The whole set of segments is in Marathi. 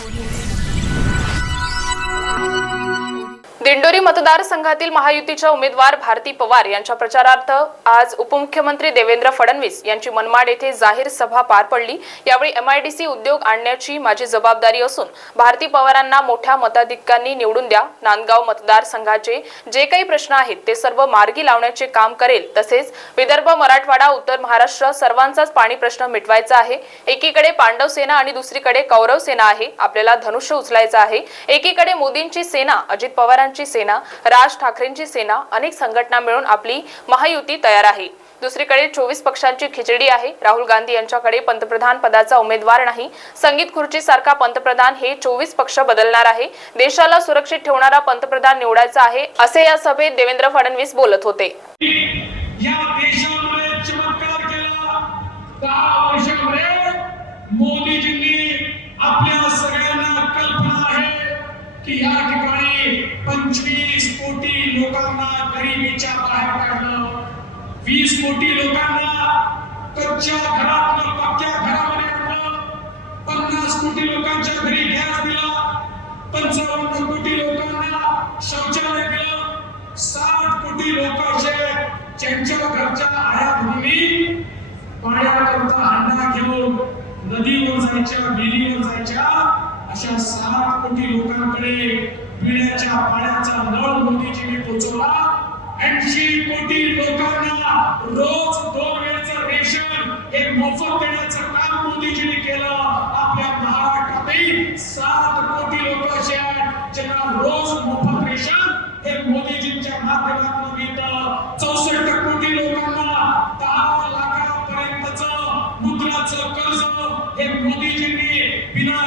Audio दिंडोरी मतदारसंघातील महायुतीच्या उमेदवार भारती पवार यांच्या प्रचारार्थ आज उपमुख्यमंत्री देवेंद्र फडणवीस यांची मनमाड येथे जाहीर सभा पार पडली. यावेळी एमआयडीसी उद्योग आणण्याची माझी जबाबदारी असून भारती पवारांना मोठ्या मताधिक्यांनी निवडून द्या. नांदगाव मतदारसंघाचे जे काही प्रश्न आहेत ते सर्व मार्गी लावण्याचे काम करेल. तसेच विदर्भ मराठवाडा उत्तर महाराष्ट्र सर्वांचाच पाणी प्रश्न मिटवायचा आहे. एकीकडे पांडव सेना आणि दुसरीकडे कौरव सेना आहे. आपल्याला धनुष्य उचलायचं आहे. एकीकडे मोदींची सेना अजित पवारांची सेना राज ठाकरेंची सेना अनेक संघटना मिळून आपली महायुती तयार आहे. दुसरीकडे चोवीस पक्षांची खिचडी आहे. राहुल गांधी यांच्याकडे पंतप्रधान पदाचा उमेदवार नाही. संगीत खुर्ची सारखा पंतप्रधान हे चोवीस पक्ष बदलणार आहे. देशाला सुरक्षित ठेवणारा पंतप्रधान निवडायचा आहे असे या सभेत देवेंद्र फडणवीस बोलत होते. या पंचवीस कोटी लोकांना गरिबीच्या बाहेर काढलं. वीस कोटी लोकांना कच्च्या घरात पक्क्या घरामध्ये आणलं. पन्नास कोटी लोकांच्या घरी गॅस दिला. पंचावन्न कोटी लोकांना शौचालय दिलं. साठ कोटी लोक असे ज्यांच्या घरच्या आया भूमी पाण्याकरता हंडा घेऊन नदीवर जायच्या विहिरीवर जायच्या अशा सात कोटी लोकांकडे पिण्याच्या पाण्याचा नळ मोदीजीने पोचवला. ऐंशी कोटी लोकांना रोज दोन वेळचं रेशन हे मोफत देण्याचं काम मोदीजीने केलं. आपल्या महाराष्ट्रातही सात कोटी लोक असे आहेत ज्यांना रोज मोफत रेशन हे मोदीजींच्या माध्यमातून मिळतं. चौसष्ट कोटी लोकांना दहा लाखापर्यंतच मुद्राचं कर्ज हे मोदीजींनी बिना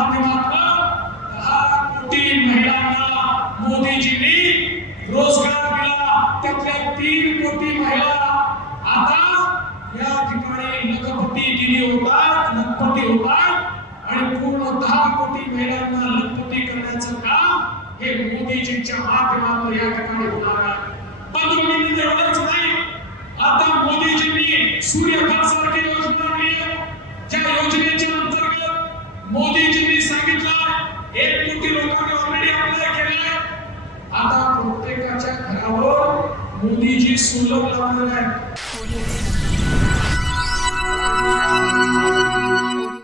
माध्यमातून दहा कोटी महिलांना मोदीजींनी रोजगार दिला. त्यातल्या तीन कोटी महिला आता या ठिकाणी लखपती दिली होतात लखपती होतात. आणि पूर्ण दहा कोटी महिलांना लखपती करण्याचं काम हे मोदीजींच्या माध्यमातून या ठिकाणी होणार आहे. आता प्रत्येकाच्या घरावर मोदीजी सुलभ लावणार आहे.